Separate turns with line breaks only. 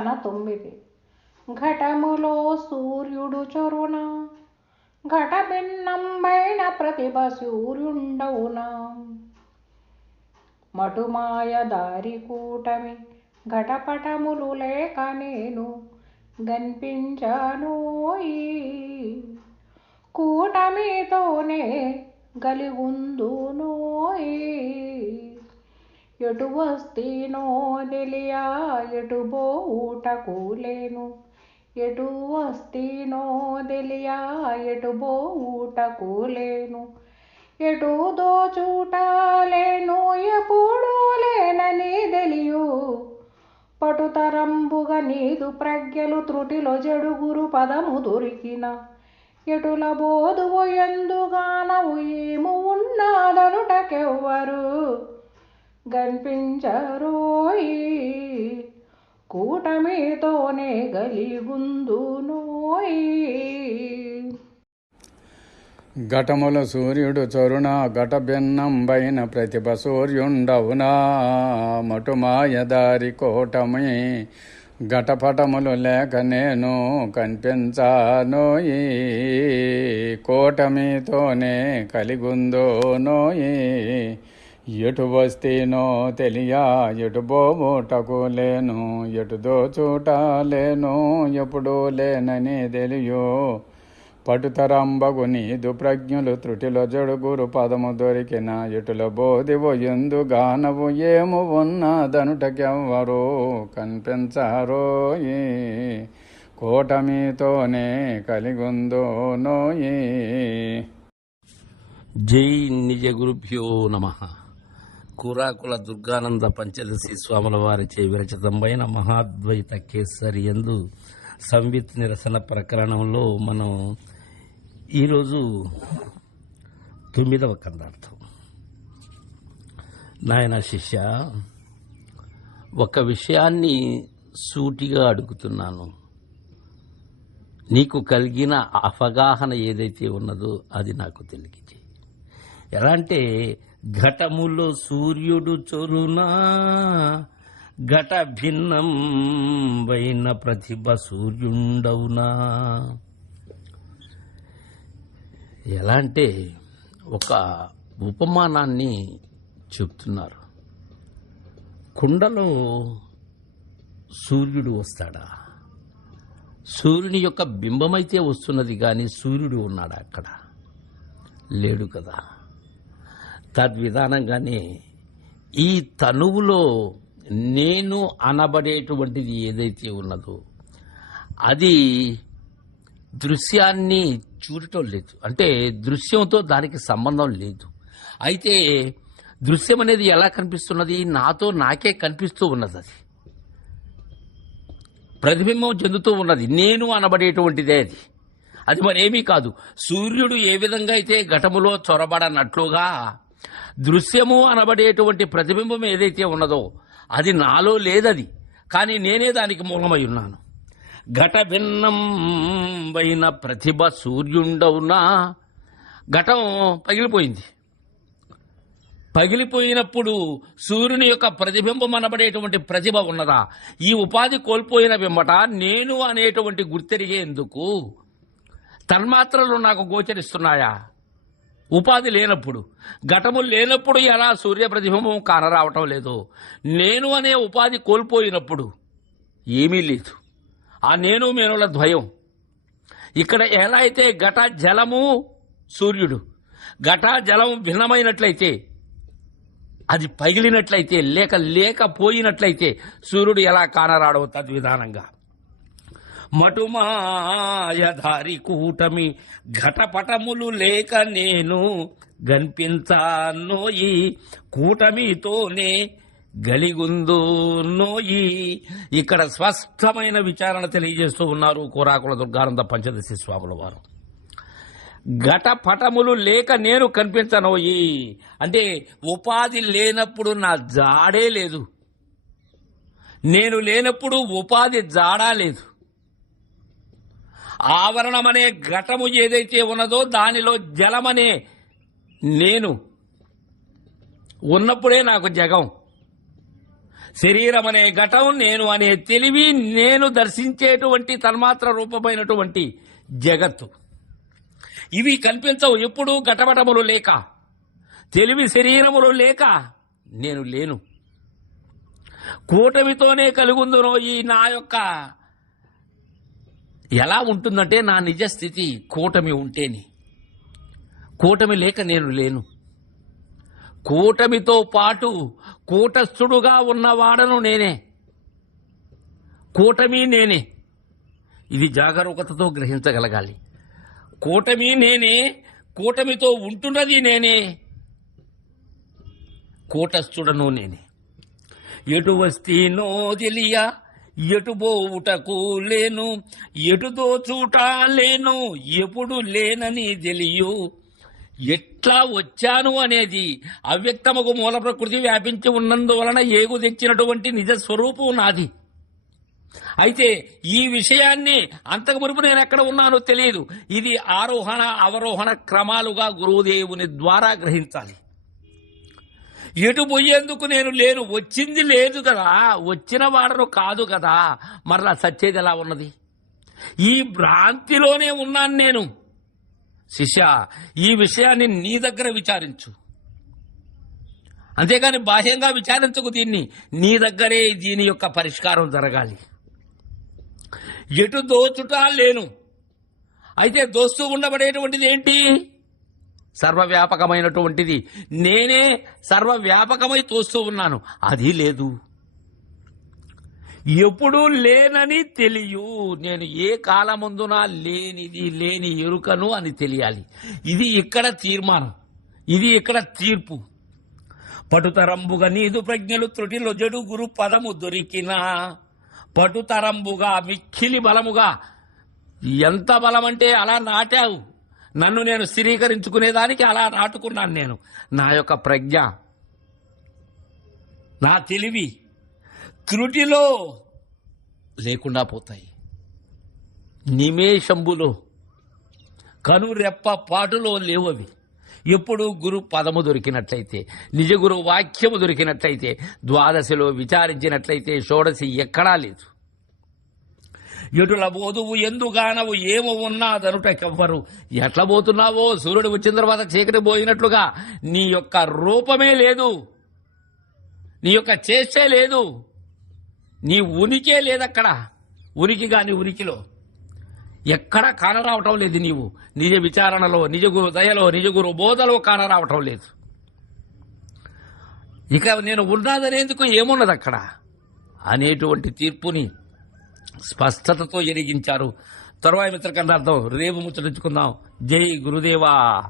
ఘన తొమ్మిది. ఘటములో సూర్యుడు చొరున ఘట భిన్నంబైన ప్రతిభ సూర్యుండవునా? మటుమాయ దారి కూటమి ఘటపటములు లేక నేను గన్పించానోయి కూటమితోనే గలిగుందునోయి ఎటు వస్తీనో నిలియా ఎటు బోటకు లేను ఎటు వస్తీనో తెలియా ఎటు బోటకు లేను ఎటు దోచూటాలేను ఎప్పుడు లేనని తెలియు. పటుతరంబుగ నీదు ప్రజ్ఞలు త్రుటిలో జడుగురు పదము దొరికిన. ఎటుల బోధువు ఎందుగానవు ఏము ఉన్నాదనుటకెవ్వరు. గన్పించరోయి కూటమితోనే గలిగుందునోయి
ఘటముల సూర్యుడు చొరుణ ఘట భిన్నంబైన ప్రతిభ సూర్యుండవునా? మటుమాయదారి కోటమి ఘటపటములు లేక నేను కనిపించానోయి కోటమితోనే కలిగుందోనోయి ఎటు వస్తేనో తెలియా ఎటు బోబోటకు లేను ఎటు దోచూట లేను ఎప్పుడూ లేనని తెలియో. పటుతరంబగు నీదు ప్రజ్ఞులు త్రుటిలో జడుగురు పదము దొరికిన ఎటుల బోధివు ఎందు గానవు ఏము ఉన్నదనుటకెవ్వరూ కనిపించారో కూటమితోనే కలిగుందో నోయి
జై నిజ గురుభ్యో నమః. కురాకుల దుర్గానంద పంచదశి స్వాముల వారిచే విరచితమైన మహాద్వైత కేసరి ఎందు సంవిత్ నిరసన ప్రకరణంలో మనం ఈరోజు తొమ్మిదవ కందార్థం. నాయన శిష్య ఒక విషయాన్ని సూటిగా అడుగుతున్నాను. నీకు కలిగిన అవగాహన ఏదైతే ఉన్నదో అది నాకు తెలియజేయి ఎలా అంటే ఘటములో సూర్యుడు చొరునా ఘట భిన్నం వైన ప్రతిభ సూర్యుండవునా. ఎలా అంటే ఒక ఉపమానాన్ని చెప్తున్నారు. కుండలో సూర్యుడు వస్తాడా? సూర్యుని యొక్క బింబమైతే వస్తున్నది కానీ సూర్యుడు ఉన్నాడా అక్కడ? లేడు కదా. తద్విధానంగానే ఈ తనువులో నేను అనబడేటువంటిది ఏదైతే ఉన్నదో అది దృశ్యాన్ని చూడటం లేదు. అంటే దృశ్యంతో దానికి సంబంధం లేదు. అయితే దృశ్యం అనేది ఎలా కనిపిస్తున్నది? నాతో నాకే కనిపిస్తూ ఉన్నది అది. ప్రతిబింబం చెందుతూ ఉన్నది. నేను అనబడేటువంటిదే అది. అది మరేమీ కాదు. సూర్యుడు ఏ విధంగా అయితే ఘటములో చొరబడనట్లుగా దృశ్యము అనబడేటువంటి ప్రతిబింబం ఏదైతే ఉన్నదో అది నాలో లేదది. కానీ నేనే దానికి మూలమై ఉన్నాను. ఘట భిన్నంబైన ప్రతిభ సూర్యుండవునా? ఘటం పగిలిపోయింది. పగిలిపోయినప్పుడు సూర్యుని యొక్క ప్రతిబింబం అనబడేటువంటి ప్రతిభ ఉన్నదా? ఈ ఉపాధి కోల్పోయిన వెంబట నేను అనేటువంటి గుర్తెరిగేందుకు తన్మాత్రలు నాకు గోచరిస్తున్నాయా? ఉపాధి లేనప్పుడు ఘటము లేనప్పుడు ఎలా సూర్య ప్రతిబింబం కానరావటం లేదు. నేను అనే ఉపాధి కోల్పోయినప్పుడు ఏమీ లేదు. ఆ నేను మేనుల ద్వయం. ఇక్కడ ఎలా అయితే ఘట జలము సూర్యుడు ఘట జలం భిన్నమైనట్లయితే అది పగిలినట్లయితే లేక లేకపోయినట్లయితే సూర్యుడు ఎలా కానరాడవు తద్విధానంగా. మటుమాయధారి కూటమి ఘటపటములు లేక నేను గన్పించాన్నోయి కూటమితోనే గలిగుందో నోయి ఇక్కడ స్పష్టమైన విచారణ తెలియజేస్తూ ఉన్నారు కోరాకుల దుర్గానంద పంచదశి స్వాముల వారు. ఘటపటములు లేక నేను కనిపించనోయి. అంటే ఉపాధి లేనప్పుడు నా జాడే లేదు. నేను లేనప్పుడు ఉపాధి జాడా లేదు. ఆవరణమనే ఘటము ఏదైతే ఉన్నదో దానిలో జలమనే నేను ఉన్నప్పుడే నాకు జగం. శరీరం అనే ఘటం నేను అనే తెలివి నేను దర్శించేటువంటి తన్మాత్ర రూపమైనటువంటి జగత్తు. ఇవి కనిపించవు ఎప్పుడు ఘటపటములు లేక. తెలివి శరీరములు లేక నేను లేను. కూటమితోనే కలుగుందునో ఈ నా యొక్క ఎలా ఉంటుందంటే నా నిజ స్థితి కూటమి ఉంటేని. కూటమి లేక నేను లేను. కూటమితో పాటు కూటస్థుడుగా ఉన్నవాడను నేనే. కూటమి నేనే. ఇది జాగరూకతతో గ్రహించగలగాలి. కూటమి నేనే కూటమితో ఉంటున్నది నేనే. కూటస్థుడను నేనే. ఎటు వస్తీనో తెలియ? ఎటుబోవుటకు లేను ఎటుదో దోచూట లేను ఎప్పుడు లేనని తెలియు. ఎట్లా వచ్చాను అనేది అవ్యక్తముకు మూల ప్రకృతి వ్యాపించి ఉన్నందువలన ఏగు తెచ్చినటువంటి నిజ స్వరూపం నాది. అయితే ఈ విషయాన్ని అంతకు మునుపు నేను ఎక్కడ ఉన్నానో తెలియదు. ఇది ఆరోహణ అవరోహణ క్రమాలుగా గురుదేవుని ద్వారా గ్రహించాలి. ఎటు పోయేందుకు నేను లేను? వచ్చింది లేదు కదా. వచ్చిన వాడను కాదు కదా. మరలా సచ్చేది ఎలా ఉన్నది? ఈ భ్రాంతిలోనే ఉన్నాను నేను. శిష్య ఈ విషయాన్ని నీ దగ్గర విచారించు. అంతేగాని బాహ్యంగా విచారించకు దీన్ని. నీ దగ్గరే దీని యొక్క పరిష్కారం జరగాలి. ఎటు దోచుట లేను. అయితే దోస్తూ ఉండబడేటువంటిది ఏంటి? సర్వవ్యాపకమైనటువంటిది. నేనే సర్వవ్యాపకమై తోస్తూ ఉన్నాను. అది లేదు. ఎప్పుడూ లేనని తెలియు. నేను ఏ కాలముందున లేనిది లేని ఎరుకను అని తెలియాలి. ఇది ఇక్కడ తీర్మానం. ఇది ఇక్కడ తీర్పు. పటుతరంబుగా నీదు ప్రజ్ఞలు త్రుటిలో జడు గురు పదము దొరికినా పటుతరంబుగా మిక్కిలి బలముగా ఎంత బలమంటే అలా నాటావు. నన్ను నేను స్థిరీకరించుకునేదానికి అలా నాటుకున్నాను నేను. నా యొక్క ప్రజ్ఞ నా తెలివి త్రుటిలో లేకుండా పోతాయి. నిమేషంబులో కనురెప్ప పాటులో లేవవి. ఎప్పుడు గురు పదము దొరికినట్లయితే నిజ గురు వాక్యము దొరికినట్లయితే ద్వాదశిలో విచారించినట్లయితే షోడశి ఎక్కడా లేదు. ఎటుల బోధువు ఎందుగానవు ఏమో ఉన్నాదనుటకెవ్వరు. ఎట్లా పోతున్నావో సూర్యుడు వచ్చిన తర్వాత చీకటి పోయినట్లుగా నీ యొక్క రూపమే లేదు. నీ యొక్క చేష్టే లేదు. నీ ఉనికే లేదక్కడ. ఉనికి కానీ ఉనికిలో. ఎక్కడ కానరావటం లేదు నీవు. నిజ విచారణలో నిజ గురు దయలో నిజ గురు బోధలో కానరావటం లేదు. ఇక నేను ఉన్నాదనేందుకు ఏమున్నది అక్కడ అనేటువంటి తీర్పుని స్పష్టతతో ఎరిగించారు. తర్వాత మిత్రకండార్థం రేపు ముచ్చటించుకుందాం. జై గురుదేవా.